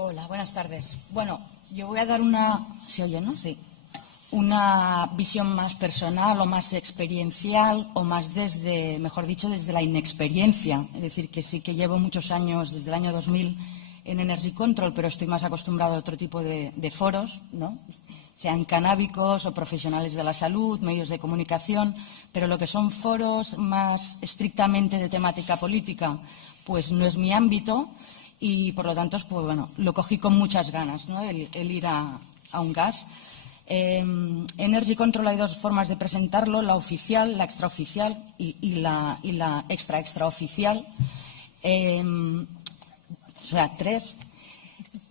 Hola, buenas tardes. Bueno, yo voy a dar una, ¿se oye, no? Sí. Una visión más personal o más experiencial o más desde, mejor dicho, desde la inexperiencia. Es decir, que sí que llevo muchos años, desde el año 2000, en Energy Control, pero estoy más acostumbrado a otro tipo de foros, ¿no? Sean canábicos o profesionales de la salud, medios de comunicación, pero lo que son foros más estrictamente de temática política, pues no es mi ámbito. Y, por lo tanto, pues, bueno, lo cogí con muchas ganas, ¿no? el ir a un gas. Energy Control hay dos formas de presentarlo, la oficial, la extraoficial y la extraoficial. O sea, tres.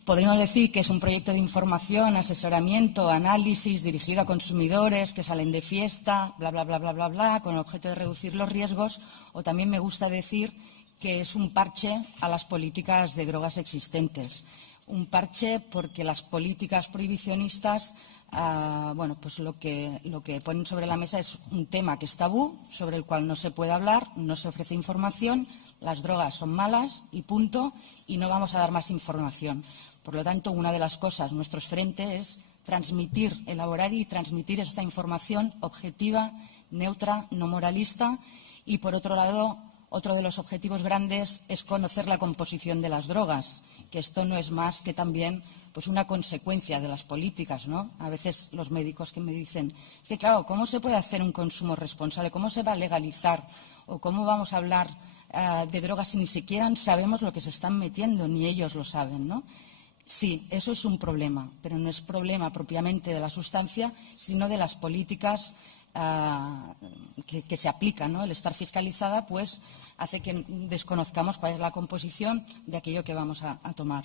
Podríamos decir que es un proyecto de información, asesoramiento, análisis dirigido a consumidores que salen de fiesta, bla, bla, bla, bla, bla, bla, con el objeto de reducir los riesgos. O también me gusta decir que es un parche a las políticas de drogas existentes. Un parche porque las políticas prohibicionistas, bueno, pues lo que ponen sobre la mesa es un tema que es tabú, sobre el cual no se puede hablar, no se ofrece información, las drogas son malas y punto, y no vamos a dar más información. Por lo tanto, una de las cosas, nuestros frentes, es transmitir, elaborar y transmitir esta información objetiva, neutra, no moralista. Y, por otro lado, otro de los objetivos grandes es conocer la composición de las drogas, que esto no es más que también pues una consecuencia de las políticas, ¿no? A veces los médicos que me dicen, es que claro, ¿cómo se puede hacer un consumo responsable? ¿Cómo se va a legalizar? ¿O cómo vamos a hablar de drogas si ni siquiera sabemos lo que se están metiendo, ni ellos lo saben, ¿no? Sí, eso es un problema, pero no es problema propiamente de la sustancia, sino de las políticas que se aplican, ¿no? El estar fiscalizada pues hace que desconozcamos cuál es la composición de aquello que vamos a tomar.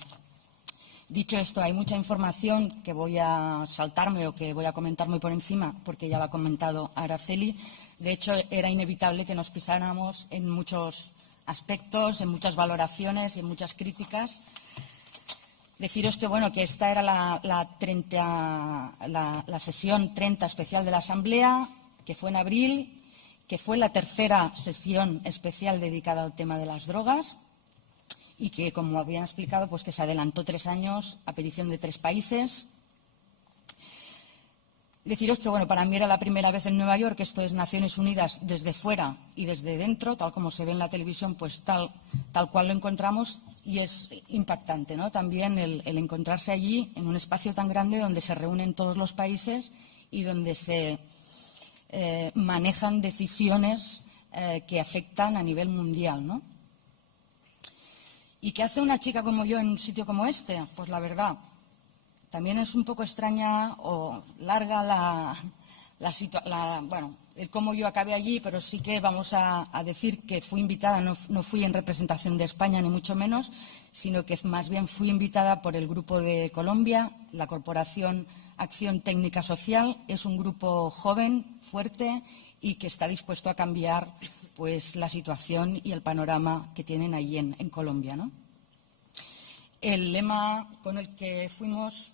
Dicho esto, hay mucha información que voy a saltarme o que voy a comentar muy por encima porque ya lo ha comentado Araceli. De hecho, era inevitable que nos pisáramos en muchos aspectos, en muchas valoraciones y en muchas críticas. Deciros que, bueno, que esta era la sesión 30 especial de la Asamblea, que fue en abril, que fue la tercera sesión especial dedicada al tema de las drogas y que, como habían explicado, pues que se adelantó 3 años a petición de 3 países. Deciros que, bueno, para mí era la primera vez en Nueva York, esto es Naciones Unidas desde fuera y desde dentro, tal como se ve en la televisión, pues tal cual lo encontramos, y es impactante, ¿no? También el encontrarse allí en un espacio tan grande donde se reúnen todos los países y donde se manejan decisiones que afectan a nivel mundial, ¿no? ¿Y qué hace una chica como yo en un sitio como este? Pues la verdad, también es un poco extraña o larga bueno, el cómo yo acabé allí, pero sí que vamos a decir que fui invitada, no fui en representación de España ni mucho menos, sino que más bien fui invitada por el Grupo de Colombia, la Corporación Acción Técnica Social. Es un grupo joven, fuerte y que está dispuesto a cambiar pues la situación y el panorama que tienen allí en Colombia, ¿no? El lema con el que fuimos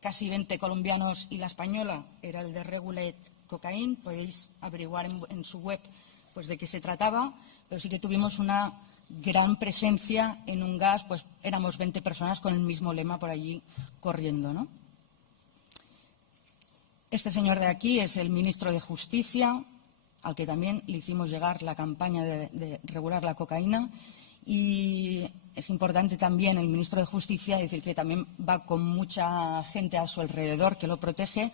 casi 20 colombianos y la española era el de Regulate Cocaine. Podéis averiguar en su web pues de qué se trataba, pero sí que tuvimos una gran presencia en un gas, pues éramos 20 personas con el mismo lema por allí corriendo, ¿no? Este señor de aquí es el ministro de Justicia, al que también le hicimos llegar la campaña de regular la cocaína. Y es importante también el ministro de Justicia decir que también va con mucha gente a su alrededor que lo protege,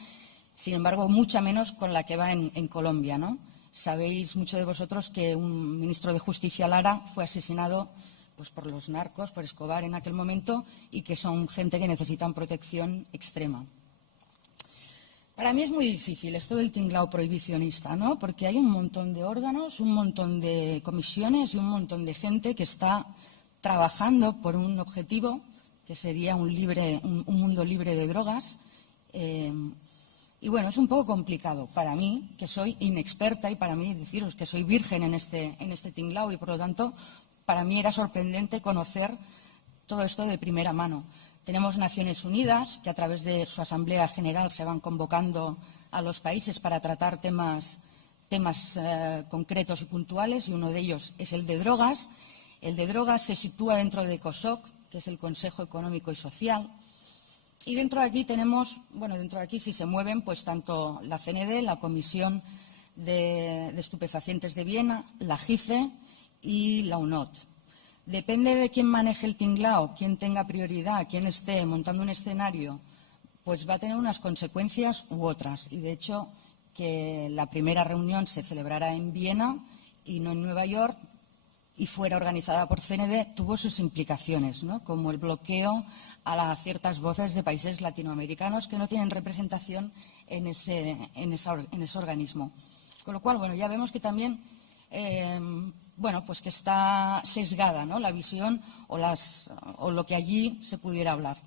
sin embargo, mucha menos con la que va en Colombia, ¿no? Sabéis mucho de vosotros que un ministro de Justicia, Lara, fue asesinado pues, por los narcos, por Escobar en aquel momento, y que son gente que necesita protección extrema. Para mí es muy difícil esto del tinglao prohibicionista, ¿no? Porque hay un montón de órganos, un montón de comisiones y un montón de gente que está trabajando por un objetivo que sería un mundo libre de drogas. Y bueno, es un poco complicado para mí, que soy inexperta, y para mí deciros que soy virgen en este tinglao, y por lo tanto para mí era sorprendente conocer todo esto de primera mano. Tenemos Naciones Unidas, que a través de su Asamblea General se van convocando a los países para tratar temas concretos y puntuales, y uno de ellos es el de drogas. El de drogas se sitúa dentro de ECOSOC, que es el Consejo Económico y Social. Y dentro de aquí tenemos, bueno, dentro de aquí sí se mueven pues tanto la CND, la Comisión de Estupefacientes de Viena, la JIFE y la UNOT. Depende de quién maneje el tinglao, quién tenga prioridad, quién esté montando un escenario, pues va a tener unas consecuencias u otras. Y, de hecho, que la primera reunión se celebrará en Viena y no en Nueva York y fuera organizada por CND, tuvo sus implicaciones, ¿no? Como el bloqueo a ciertas voces de países latinoamericanos que no tienen representación en ese organismo. Con lo cual, bueno, ya vemos que también pues que está sesgada, ¿no?, la visión o lo que allí se pudiera hablar.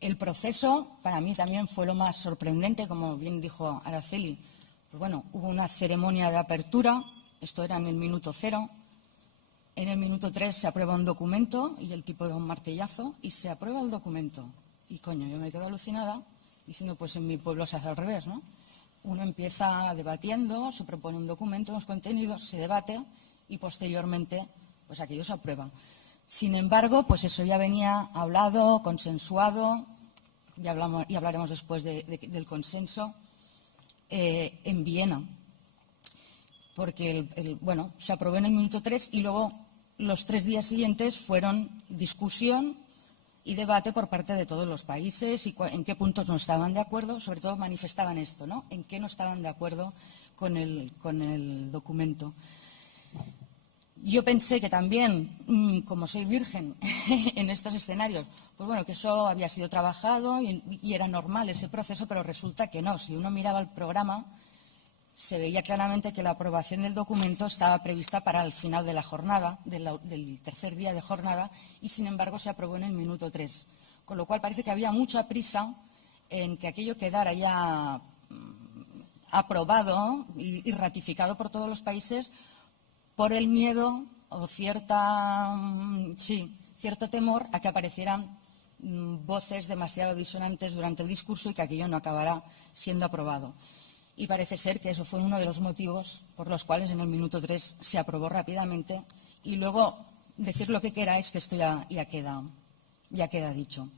El proceso, para mí, también fue lo más sorprendente, como bien dijo Araceli. Pues bueno, hubo una ceremonia de apertura, esto era en el minuto 0. En el minuto 3 se aprueba un documento y el tipo da un martillazo y se aprueba el documento. Y, coño, yo me quedo alucinada diciendo, pues en mi pueblo se hace al revés, ¿no? Uno empieza debatiendo, se propone un documento, unos contenidos, se debate y posteriormente pues aquello se aprueba. Sin embargo, pues eso ya venía hablado, consensuado, y hablaremos después del consenso, en Viena. Porque se aprobó en el minuto 3 y luego los 3 días siguientes fueron discusión y debate por parte de todos los países y en qué puntos no estaban de acuerdo. Sobre todo manifestaban esto, ¿no?, en qué no estaban de acuerdo con el documento. Yo pensé que también, como soy virgen en estos escenarios, pues bueno, que eso había sido trabajado y era normal ese proceso, pero resulta que no. Si uno miraba el programa, se veía claramente que la aprobación del documento estaba prevista para el final de la jornada, del tercer día de jornada, y sin embargo se aprobó en el minuto 3. Con lo cual parece que había mucha prisa en que aquello quedara ya aprobado y ratificado por todos los países por el miedo o cierto temor a que aparecieran voces demasiado disonantes durante el discurso y que aquello no acabara siendo aprobado. Y parece ser que eso fue uno de los motivos por los cuales en el minuto 3 se aprobó rápidamente. Y luego, decir lo que queráis, que esto ya queda dicho.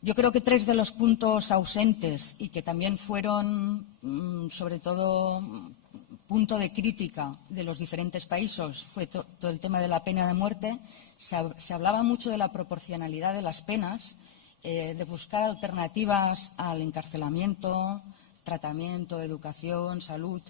Yo creo que 3 de los puntos ausentes y que también fueron, sobre todo, punto de crítica de los diferentes países fue todo el tema de la pena de muerte. Se hablaba mucho de la proporcionalidad de las penas, de buscar alternativas al encarcelamiento, tratamiento, educación, salud.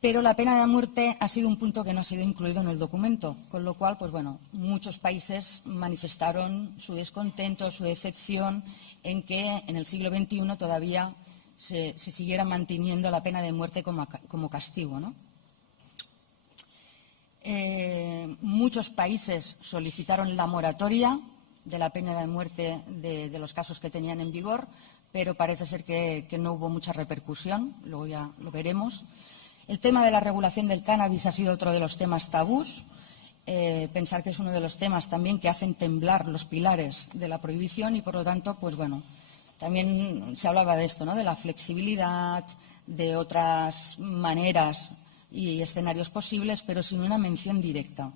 Pero la pena de muerte ha sido un punto que no ha sido incluido en el documento, con lo cual, pues bueno, muchos países manifestaron su descontento, su decepción en que en el siglo XXI todavía se siguiera manteniendo la pena de muerte como castigo, ¿no? Muchos países solicitaron la moratoria de la pena de muerte de los casos que tenían en vigor, pero parece ser que no hubo mucha repercusión, luego ya lo veremos. El tema de la regulación del cannabis ha sido otro de los temas tabús. Pensar que es uno de los temas también que hacen temblar los pilares de la prohibición y, por lo tanto, pues bueno, también se hablaba de esto, ¿no?, de la flexibilidad, de otras maneras y escenarios posibles, pero sin una mención directa.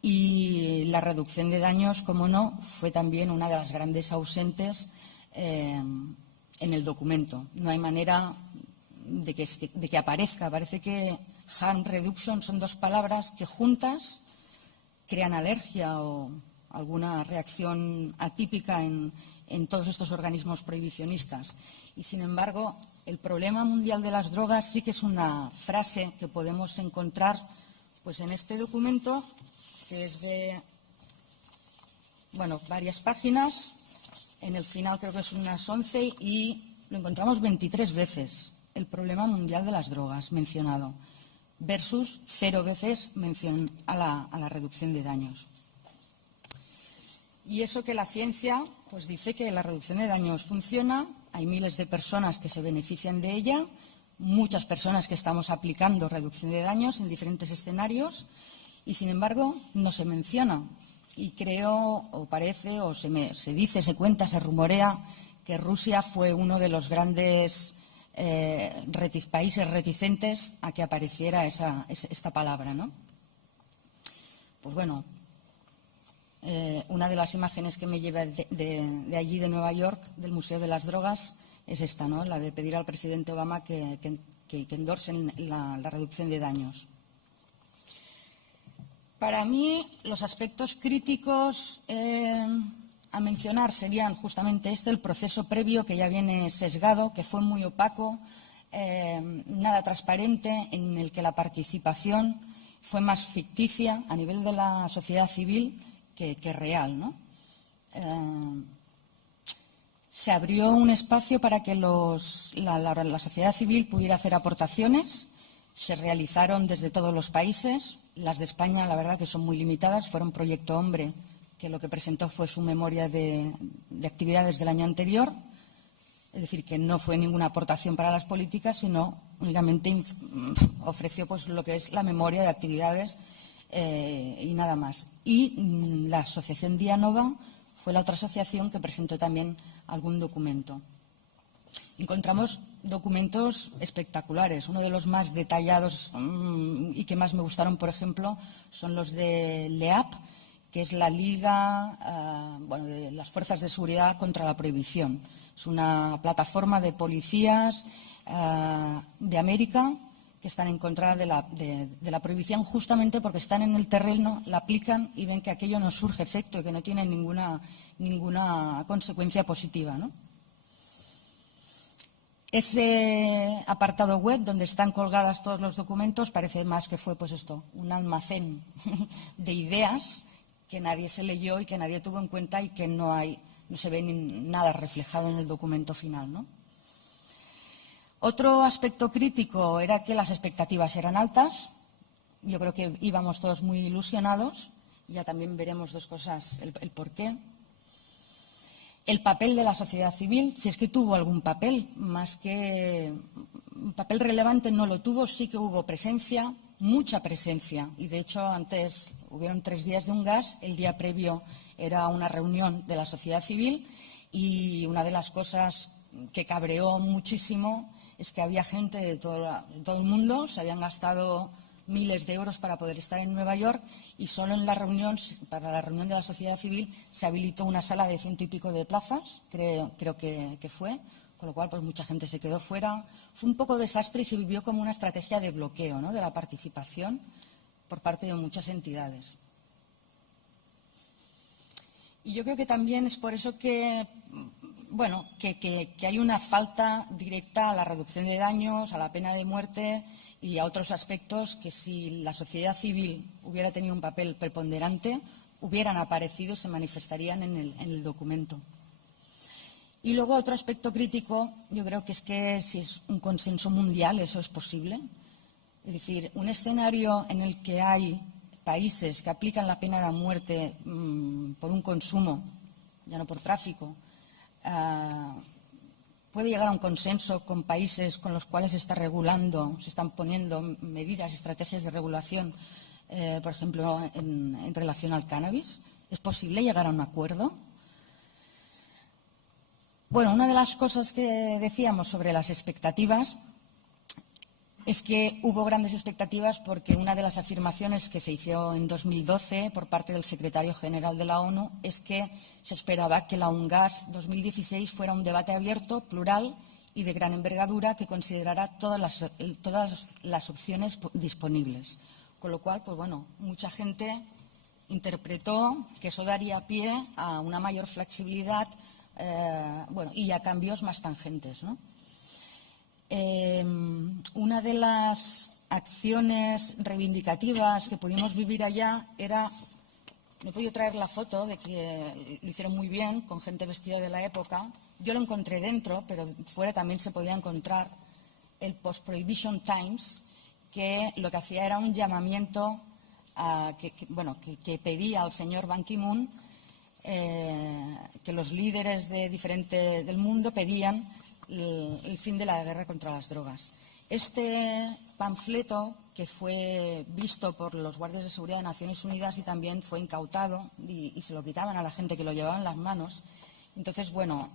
Y la reducción de daños, como no, fue también una de las grandes ausentes en el documento. No hay manera de que aparezca. Parece que harm reduction son 2 palabras que juntas crean alergia o alguna reacción atípica en todos estos organismos prohibicionistas. Y, sin embargo, el problema mundial de las drogas sí que es una frase que podemos encontrar pues en este documento, que es de varias páginas. En el final creo que es unas 11 y lo encontramos 23 veces, el problema mundial de las drogas mencionado, versus 0 veces mención a la reducción de daños. Y eso que la ciencia pues dice que la reducción de daños funciona, hay miles de personas que se benefician de ella, muchas personas que estamos aplicando reducción de daños en diferentes escenarios y, sin embargo, no se menciona. Y creo, o parece, o se dice, se cuenta, se rumorea que Rusia fue uno de los grandes países reticentes a que apareciera esta palabra, ¿no? Pues bueno, Una de las imágenes que me lleva de allí, de Nueva York, del Museo de las Drogas, es esta, ¿no? La de pedir al presidente Obama que endorsen la reducción de daños. Para mí, los aspectos críticos a mencionar serían justamente el proceso previo, que ya viene sesgado, que fue muy opaco, nada transparente, en el que la participación fue más ficticia a nivel de la sociedad civil que real, ¿no? Se abrió un espacio para que la sociedad civil pudiera hacer aportaciones. Se realizaron desde todos los países. Las de España, la verdad, que son muy limitadas. Fueron Proyecto Hombre, que lo que presentó fue su memoria de actividades del año anterior. Es decir, que no fue ninguna aportación para las políticas, sino únicamente ofreció pues lo que es la memoria de actividades y nada más. Y la asociación Dianova fue la otra asociación que presentó también algún documento. Encontramos documentos espectaculares. Uno de los más detallados y que más me gustaron, por ejemplo, son los de LEAP, que es la Liga de las Fuerzas de Seguridad contra la Prohibición. Es una plataforma de policías de América que están en contra de la prohibición, justamente porque están en el terreno, la aplican y ven que aquello no surge efecto y que no tiene ninguna consecuencia positiva, ¿no? Ese apartado web donde están colgadas todos los documentos parece más que fue pues esto, un almacén de ideas que nadie se leyó y que nadie tuvo en cuenta y que no se ve nada reflejado en el documento final, ¿no? Otro aspecto crítico era que las expectativas eran altas. Yo creo que íbamos todos muy ilusionados. Ya también veremos dos cosas, el por qué. El papel de la sociedad civil, si es que tuvo algún papel, más que un papel relevante no lo tuvo, sí que hubo presencia, mucha presencia. Y de hecho antes hubieron 3 días de un gas, el día previo era una reunión de la sociedad civil y una de las cosas que cabreó muchísimo es que había gente de todo el mundo, se habían gastado miles de euros para poder estar en Nueva York y solo en para la reunión de la sociedad civil se habilitó una sala de 100 y pico de plazas, creo que fue, con lo cual pues mucha gente se quedó fuera. Fue un poco desastre y se vivió como una estrategia de bloqueo, ¿no?, de la participación por parte de muchas entidades. Y yo creo que también es por eso que hay una falta directa a la reducción de daños, a la pena de muerte y a otros aspectos que si la sociedad civil hubiera tenido un papel preponderante, hubieran aparecido y se manifestarían en el documento. Y luego otro aspecto crítico, yo creo que es que si es un consenso mundial, eso es posible. Es decir, un escenario en el que hay países que aplican la pena de muerte por un consumo, ya no por tráfico, puede llegar a un consenso con países con los cuales se está regulando, se están poniendo medidas, estrategias de regulación, por ejemplo, en relación al cannabis. ¿Es posible llegar a un acuerdo? Bueno, una de las cosas que decíamos sobre las expectativas es que hubo grandes expectativas porque una de las afirmaciones que se hizo en 2012 por parte del secretario general de la ONU es que se esperaba que la UNGAS 2016 fuera un debate abierto, plural y de gran envergadura que considerara todas las opciones disponibles. Con lo cual, pues bueno, mucha gente interpretó que eso daría pie a una mayor flexibilidad y a cambios más tangentes, ¿no? Una de las acciones reivindicativas que pudimos vivir allá era, no he podido traer la foto de que lo hicieron muy bien, con gente vestida de la época. Yo lo encontré dentro, pero fuera también se podía encontrar el Post-Prohibition Times, que lo que hacía era un llamamiento que pedía al señor Ban Ki-moon, que los líderes del mundo pedían el fin de la guerra contra las drogas. Este panfleto, que fue visto por los guardias de seguridad de Naciones Unidas y también fue incautado y se lo quitaban a la gente que lo llevaba en las manos. Entonces, bueno,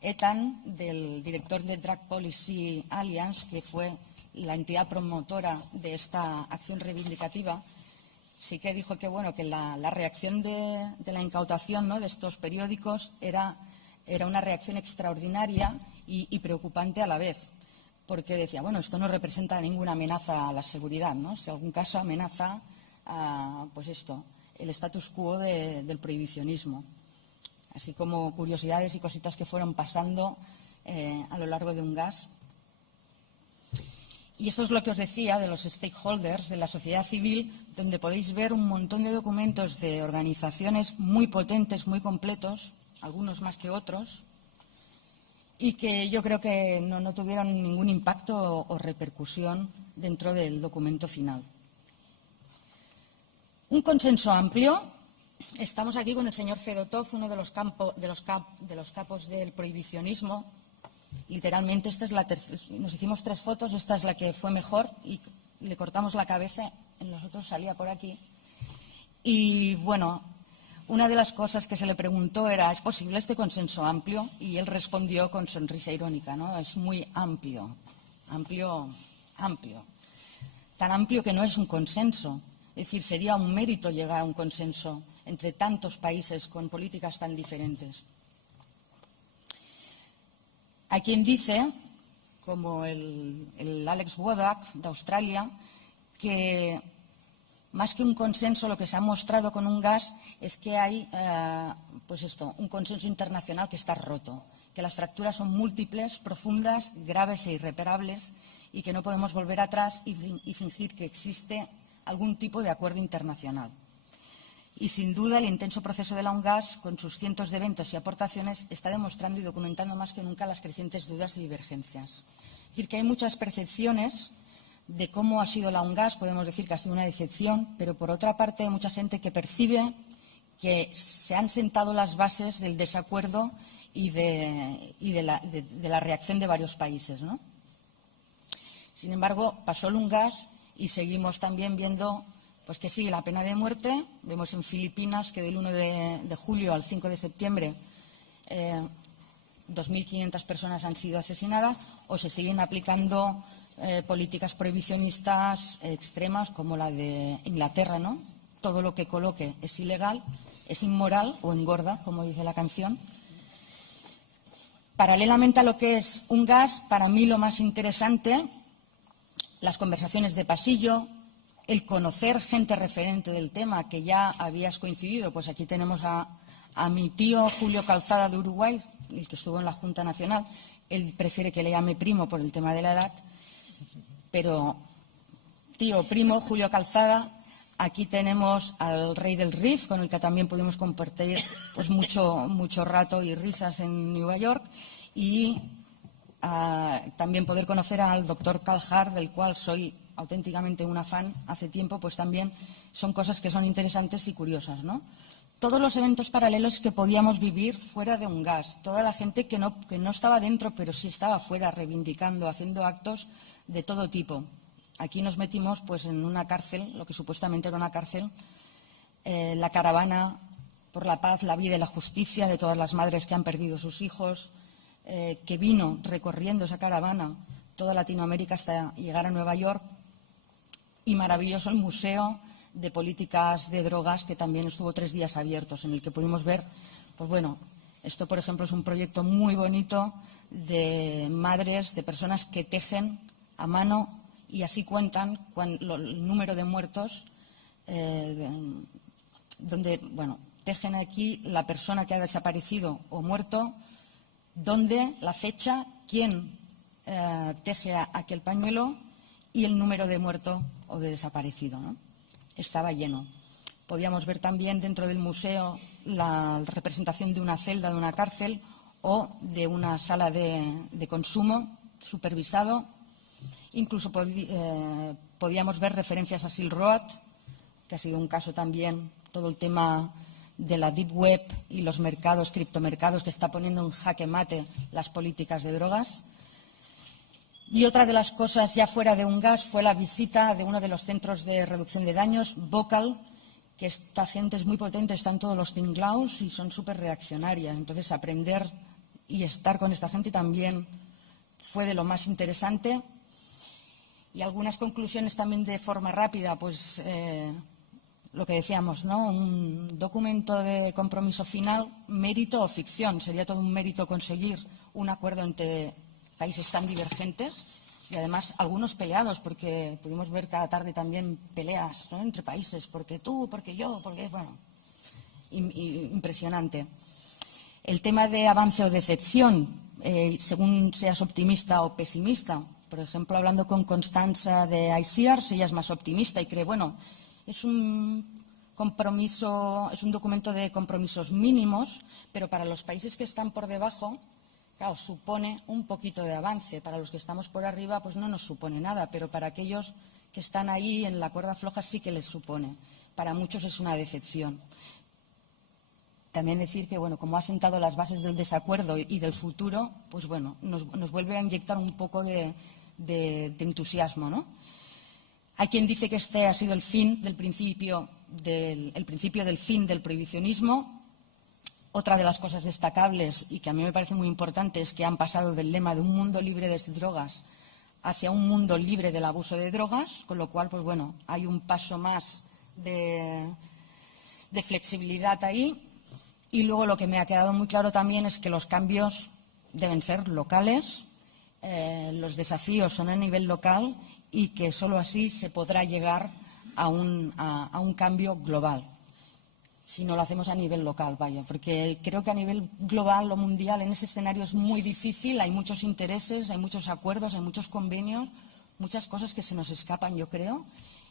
Ethan, del director de Drug Policy Alliance, que fue la entidad promotora de esta acción reivindicativa, sí que dijo que, bueno, que la reacción de la incautación, ¿no?, de estos periódicos era una reacción extraordinaria y preocupante a la vez, porque decía, bueno, esto no representa ninguna amenaza a la seguridad, ¿no? Si en algún caso amenaza pues esto, el status quo del prohibicionismo. Así como curiosidades y cositas que fueron pasando a lo largo de UNGAS. Y esto es lo que os decía de los stakeholders, de la sociedad civil, donde podéis ver un montón de documentos de organizaciones muy potentes, muy completos, algunos más que otros, y que yo creo que no tuvieron ningún impacto o repercusión dentro del documento final. Un consenso amplio. Estamos aquí con el señor Fedotov, uno de los capos del prohibicionismo. Literalmente, nos hicimos 3 fotos, esta es la que fue mejor y le cortamos la cabeza, en los otros salía por aquí. Y bueno, una de las cosas que se le preguntó era, ¿es posible este consenso amplio? Y él respondió con sonrisa irónica, ¿no? Es muy amplio, amplio, amplio. Tan amplio que no es un consenso. Es decir, sería un mérito llegar a un consenso entre tantos países con políticas tan diferentes. Hay quien dice, como el Alex Wodak de Australia, que más que un consenso lo que se ha mostrado con UNGAS es que hay un consenso internacional que está roto, que las fracturas son múltiples, profundas, graves e irreparables y que no podemos volver atrás y fingir que existe algún tipo de acuerdo internacional. Y sin duda el intenso proceso de la UNGAS, con sus cientos de eventos y aportaciones, está demostrando y documentando más que nunca las crecientes dudas y divergencias. Es decir, que hay muchas percepciones de cómo ha sido la UNGAS, podemos decir que ha sido una decepción, pero por otra parte hay mucha gente que percibe que se han sentado las bases del desacuerdo y de la reacción de varios países, ¿no? Sin embargo, pasó el UNGAS y seguimos también viendo pues que sí, la pena de muerte. Vemos en Filipinas que del 1 de julio al 5 de septiembre 2.500 personas han sido asesinadas, o se siguen aplicando políticas prohibicionistas extremas como la de Inglaterra, ¿no? Todo lo que coloque es ilegal, es inmoral o engorda, como dice la canción. Paralelamente a lo que es UNGAS, para mí lo más interesante, las conversaciones de pasillo, el conocer gente referente del tema que ya habías coincidido. Pues aquí tenemos a mi tío Julio Calzada de Uruguay, el que estuvo en la Junta Nacional. Él prefiere que le llame primo por el tema de la edad, pero tío, primo, Julio Calzada. Aquí tenemos al rey del Rif, con el que también pudimos compartir pues mucho rato y risas en Nueva York, y también poder conocer al doctor Kalhar, del cual soy auténticamente una fan hace tiempo. Pues también son cosas que son interesantes y curiosas, ¿no? Todos los eventos paralelos que podíamos vivir fuera de UNGAS, toda la gente que no estaba dentro, pero sí estaba fuera, reivindicando, haciendo actos de todo tipo. Aquí nos metimos pues en una cárcel, lo que supuestamente era una cárcel, la caravana por la paz, la vida y la justicia de todas las madres que han perdido sus hijos, que vino recorriendo esa caravana toda Latinoamérica hasta llegar a Nueva York. Y maravilloso el Museo de Políticas de Drogas, que también estuvo 3 días abiertos, en el que pudimos ver, pues bueno, esto por ejemplo es un proyecto muy bonito de madres, de personas que tejen a mano y así cuentan el número de muertos, donde, bueno, tejen aquí la persona que ha desaparecido o muerto, dónde, la fecha, quién teje aquel pañuelo y el número de muerto o de desaparecido, ¿no? Estaba lleno. Podíamos ver también dentro del museo la representación de una celda de una cárcel o de una sala de consumo supervisado. Incluso podíamos ver referencias a Silk Road, que ha sido un caso también, todo el tema de la Deep Web y los mercados, criptomercados, que está poniendo en jaque mate las políticas de drogas. Y otra de las cosas ya fuera de UNGAS fue la visita de uno de los centros de reducción de daños, Vocal, que esta gente es muy potente, están todos los tinglaos y son súper reaccionarias. Entonces, aprender y estar con esta gente también fue de lo más interesante. Y algunas conclusiones también de forma rápida, pues lo que decíamos, ¿no? Un documento de compromiso final, mérito o ficción. Sería todo un mérito conseguir un acuerdo entre países tan divergentes y además algunos peleados, porque pudimos ver cada tarde también peleas, ¿no? Entre países, porque tú, porque yo, porque, bueno, impresionante. El tema de avance o decepción, según seas optimista o pesimista. Por ejemplo, hablando con Constanza de ICEARS, ella es más optimista y cree, bueno, es un compromiso, es un documento de compromisos mínimos, pero para los países que están por debajo, claro, supone un poquito de avance. Para los que estamos por arriba, pues no nos supone nada, pero para aquellos que están ahí en la cuerda floja sí que les supone. Para muchos es una decepción. También decir que, bueno, como ha sentado las bases del desacuerdo y del futuro, pues bueno, nos vuelve a inyectar un poco de entusiasmo, ¿no? Hay quien dice que este ha sido el principio del fin del prohibicionismo. Otra de las cosas destacables y que a mí me parece muy importante es que han pasado del lema de un mundo libre de drogas hacia un mundo libre del abuso de drogas, con lo cual, pues bueno, hay un paso más de flexibilidad ahí. Y luego lo que me ha quedado muy claro también es que los cambios deben ser locales, los desafíos son a nivel local y que solo así se podrá llegar a un cambio global, si no lo hacemos a nivel local, vaya, porque creo que a nivel global o mundial en ese escenario es muy difícil, hay muchos intereses, hay muchos acuerdos, hay muchos convenios, muchas cosas que se nos escapan, yo creo,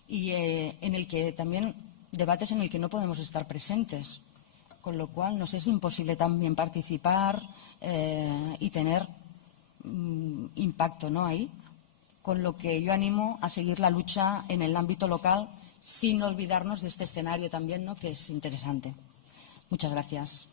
y en el que también debates en el que no podemos estar presentes. Con lo cual nos es imposible también participar y tener impacto, ¿no? Ahí. Con lo que yo animo a seguir la lucha en el ámbito local sin olvidarnos de este escenario también, ¿no? Que es interesante. Muchas gracias.